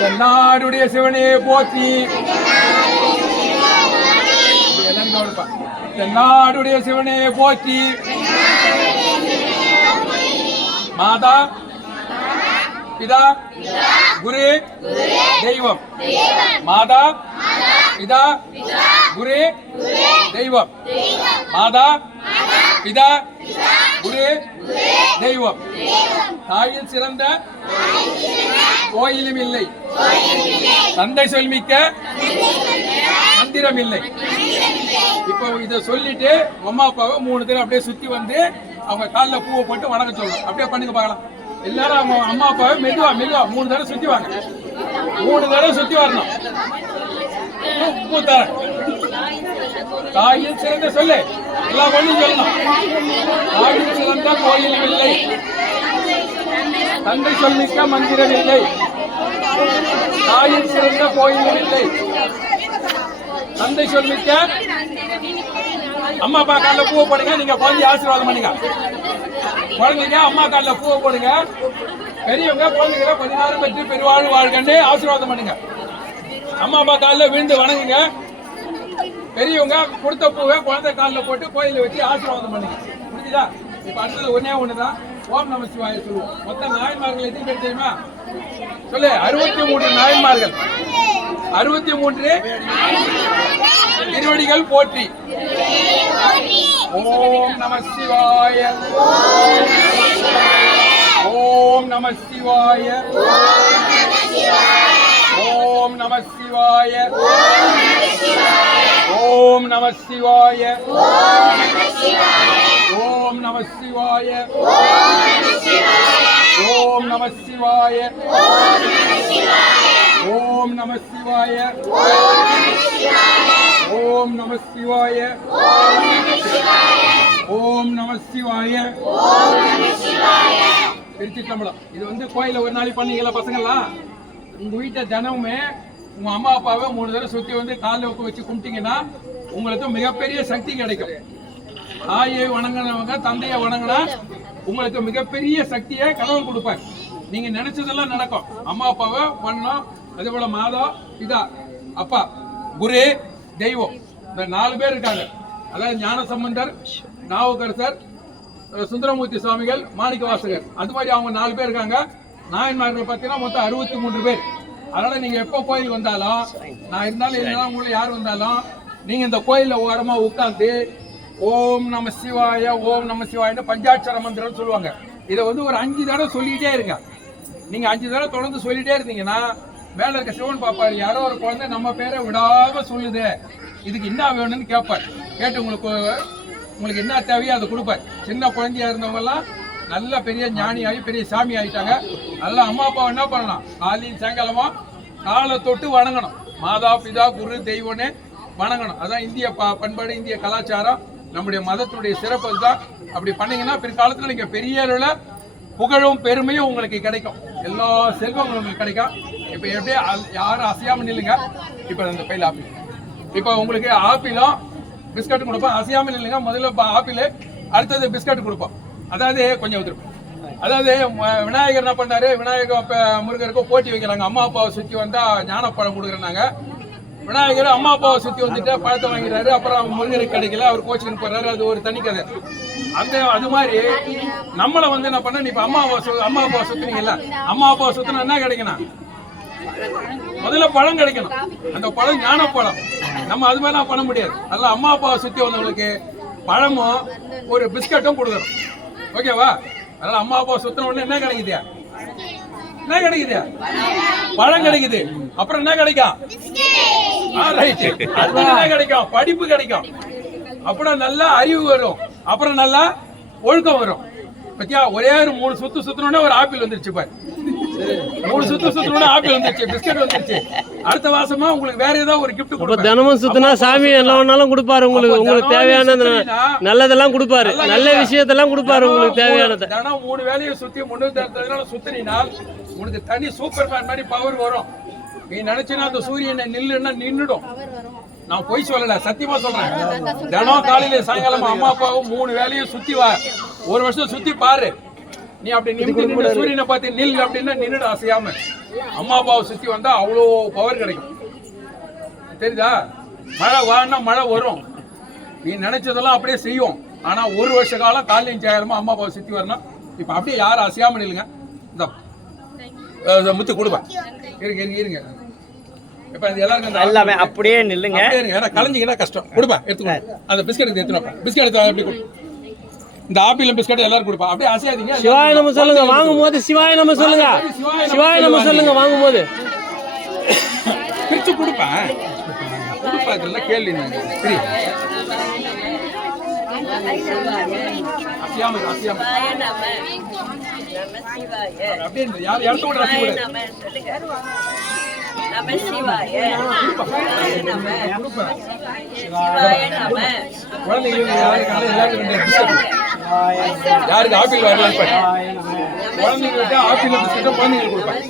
தென்னாடுடைய சிவனே போற்றி. தென்னாடுடைய சிவனே போற்றி. மாதா பிதா குரு தெய்வம். மாதா பிதா குரு தெய்வம். மாதா பிதா குரு தெய்வம். தாயில் சிறந்த கோயிலும் இல்லை, தந்தை சொல்மிக்க மந்திரம் இல்லை. இப்போ இதை சொல்லிட்டு அம்மா அப்பாவை 3 தடவை அப்படியே சுத்தி வந்து அவங்க காலில் பூவை போட்டு வணங்க சொல்லணும். அப்படியே பண்ணுங்க பார்க்கலாம். எல்லாரும் அவங்க அம்மா அப்பாவை மெதுவா 3 தடவை சுத்தி வாங்க. 3 தடவை சுத்தி வரணும். தாயில் சிறந்த சொல்லு, எல்லா பொண்ணும் சொல்லணும். தாயில் சிறந்த கோயிலும் இல்லை, தந்தை சொல்மிக்க மந்திரம் இல்லை. தாயில் சிறந்த கோயிலும் இல்லை, தந்தை சொல்மிக்க. அம்மா அப்பா காலில் பூவை போடுங்க. நீங்க குழந்தை ஆசீர்வாதம் பண்ணுங்க. குழந்தைங்க அம்மா காலில் பூவை போடுங்க. பெரியவங்க குழந்தைகளை 16 பெற்று பெருவாழ் வாழ்கன்னு ஆசீர்வாதம் பண்ணுங்க. அம்மா அப்பா காலில் விழுந்து வணங்குங்க. பெரியவங்க கொடுத்த பூவை குழந்தை காலில் போட்டு கோயிலில் வச்சு ஆசீர்வாதம் பண்ணுங்க. புரிஞ்சுதா? இப்ப அடுத்தது ஒண்ணுதான். ஓம் நம சிவாய சொல்லுவோம். மொத்த நாயன்மார்கள் எத்தனை பேர் தெரியுமா? சொல்லு. 63 நாயன்மார்கள். 63 திருவடிகள் போற்றி. ஓம் நம சிவாய. ஓம் நம சிவாய. ஓம் நம சிவாய. ஓம் நம சிவாய. ஓம் நம சிவாய. ஓம் நம சிவாய. ஓம் நம சிவாய. ஓம் நம சிவாய. ஓம் நம சிவாய. திருச்சிற்றம்பலம். இது வந்து கோயில ஒரு நாளைக்கு பண்ணீங்களா பசங்கள்லாம்? உங்க வீட்டை தினமுமே உங்க அம்மா அப்பாவை 3 தடவை சுத்தி வந்து காலில் வச்சு கும்பிட்டீங்கன்னா உங்களுக்கு மிகப்பெரிய சக்தி கிடைக்கும். தாயை வணங்கினவங்க தந்தையை வணங்கினா உங்களுக்கு மிகப்பெரிய சக்தியை கடவுள் கொடுப்பார். நீங்க நினைச்சதெல்லாம் நடக்கும். அம்மா அப்பாவை பண்ணணும். அதே போல மாதா பிதா அப்பா குரு தெய்வம், இந்த 4 பேர் இருக்காங்க. அதாவது ஞான சம்பந்தர், நாவுக்கரசர், சுந்தரமூர்த்தி சுவாமிகள், மாணிக்க வாசகர். அது மாதிரி அவங்க 4 பேர் இருக்காங்க. நாயன்மார்கள் பார்த்தீங்கன்னா மொத்தம் 63 பேர். அதனால நீங்க எப்போ கோயில் வந்தாலும், நான் இருந்தாலும் இல்லைன்னா உங்களை யார் வந்தாலும் நீங்க இந்த கோயில்ல ஓரமா உட்காந்து ஓம் நம சிவாய ஓம் நம சிவாயன்னு பஞ்சாட்சர மந்திரம் சொல்லுவாங்க. இதை வந்து ஒரு 5 தடவை சொல்லிட்டே இருங்க. நீங்க 5 தடவை தொடர்ந்து சொல்லிட்டே இருந்தீங்கன்னா மேல இருக்க சிவன் பாப்பாரு, யாரோ ஒரு குழந்தை நம்ம பேரை விடாம சொல்லுது, இதுக்கு என்ன வேணும்னு கேட்பார். கேட்டு உங்களுக்கு என்ன தேவையோ அதை கொடுப்பார். சின்ன குழந்தையா இருந்தவங்க எல்லாம் நல்ல பெரிய ஞானி ஆகி பெரிய சாமி ஆகிட்டாங்க. அதெல்லாம் அம்மா அப்பா என்ன பண்ணலாம்? காலையும் சாயங்காலமா காலை தொட்டு வணங்கணும். மாதா பிதா குரு தெய்வம்னு வணங்கணும். அதான் இந்திய பண்பாடு, இந்திய கலாச்சாரம், நம்முடைய மதத்துடைய சிறப்பு தான். அப்படி பண்ணீங்கன்னா பிற்காலத்தில் நீங்க பெரிய அளவில் புகழும் பெருமையும் உங்களுக்கு கிடைக்கும். எல்லா செல்வங்களும் உங்களுக்கு கிடைக்கும். இப்போ எப்படியே யாரும் அசையாம நில்லுங்க. இப்போ இந்த பையில ஆப்பிள், இப்போ உங்களுக்கு ஆப்பிளும் பிஸ்கட்டும் கொடுப்போம். அசையாமல் இல்லைங்க. முதல்ல ஆப்பிள், அடுத்தது பிஸ்கட் கொடுப்போம். அதாவது கொஞ்சம் வந்துருப்போம். அதாவது விநாயகர் என்ன பண்ணாரு? விநாயகர் முருகருக்கும் போட்டி வைக்கிறாங்க. அம்மா அப்பாவை சுற்றி வந்தா ஞானப்பழம் கொடுக்குறாங்க. விநாயகர் அம்மா அப்பாவை சுற்றி வந்துட்டு பழத்தை வாங்கிறாரு. அப்புறம் முருகருக்கு கிடைக்கல, அவர் கோச்சின்னு போறாரு. அது ஒரு தனி கதை. அது மாதிரி நம்மளை வந்து என்ன பண்ண, இப்ப அம்மா அப்பாவை சுத்தினீங்கல்ல, அம்மா அப்பாவை சுத்தினா என்ன கிடைக்கணும்? முதல்ல பழம் கிடைக்கணும். அந்த பழம் ஞான பழம். நம்ம அது மாதிரிலாம் பண்ண முடியாது. அதெல்லாம் அம்மா அப்பாவை சுத்தி வந்தவங்களுக்கு பழமும் ஒரு பிஸ்கட்டும் கொடுக்கணும். ஓகேவா? அதனால அம்மா அப்பா சுத்தின உடனே என்ன கிடைக்குது? என்ன கிடைக்குது? பழம் கிடைக்குது. அப்புறம் என்ன கிடைக்கும்? என்ன கிடைக்கும்? படிப்பு கிடைக்கும். அப்புறம் நல்ல அறிவு வரும். அப்புறம் நல்லா ஒழுக்கம் வரும். பத்தியா? ஒரே ஒரு 3 சுத்து சுத்தணும்னா ஒரு ஆப்பிள் வந்துருச்சு. பாரு, 3 சுத்து சுத்தணும்னா ஆப்பிள் வந்துருச்சு, பிஸ்கட் வந்துருச்சு. அடுத்த மாசமா உங்களுக்கு வேற ஏதாவது ஒரு கிஃப்ட் கொடுப்பாரு. தினமும் சுத்தினா சாமி எல்லாம் ஒன்னாலும் கொடுப்பாரு. உங்களுக்கு தேவையான நல்லதெல்லாம் கொடுப்பாரு, நல்ல விஷயத்தெல்லாம் கொடுப்பாரு. உங்களுக்கு தேவையானது தினம் 3 வேலையை சுத்தி 360 நாள் சுத்தினால் உனக்கு தனி சூப்பர்மேன் மாதிரி பவர் வரும். நீ நினைச்சினா அந்த சூரியனை நில்லுன்னா நின்னுடும். நான் பொய் சொல்லல, சத்தியமா சொல்றேன். தினம் காலையில சாயங்காலமா அம்மா அப்பாவும் 3 வேலையும் சுத்தி வா. 1 வருஷம் சுத்தி பாரு. நீ அப்படி நின்று சூரியனை பார்த்து நில் அப்படின்னா நின்னுடு அசையாம. அம்மா அப்பாவை சுத்தி வந்தா அவ்வளோ பவர் கிடைக்கும். தெரியுதா? மழை வான்னா மழை வரும், நீ நினைச்சதெல்லாம் அப்படியே செய்யும். ஆனா ஒரு வருஷ காலம் காலையும் சாயரமா அம்மா அப்பாவை சுத்தி வரணும். இப்ப அப்படியே யாரும் அசையாம நில்லுங்க. இந்த முத்து கொடுப்பா. இருங்க இருங்க இருங்க. இப்ப இது எல்லாருக்கும் எல்லாமே அப்படியே நில்லுங்க. ஏன்னா கலைஞ்சிங்கன்னா கஷ்டம். கொடுப்பா, எடுத்துக்கோ. அந்த பிஸ்கட் எடுத்துனப்பா. பிஸ்கட் எடுத்து அப்படி கொடு. இந்த ஆப்பிள் பிஸ்கட் எல்லாரும் கொடுப்பா. அப்படியே அசையாதீங்க. சிவாய நம்ம சொல்லுங்க வாங்கும்போது, சிவாய நம்ம சொல்லுங்க, சிவாய நம்ம சொல்லுங்க வாங்கும்போது. பிரிச்சு கொடுப்பா. கொடுப்பா, இதெல்லாம் கேள்வி. சரி, அசையாம அசையாம அப்படியே யார் இடத்த கூட ரசி கூட யாருக்கு ஆப்பிள் வரலாம் குழந்தைங்களுக்கு ஆப்பிள் பிஸ்கட்டும் குழந்தைங்களுக்கு கொடுப்பேன்.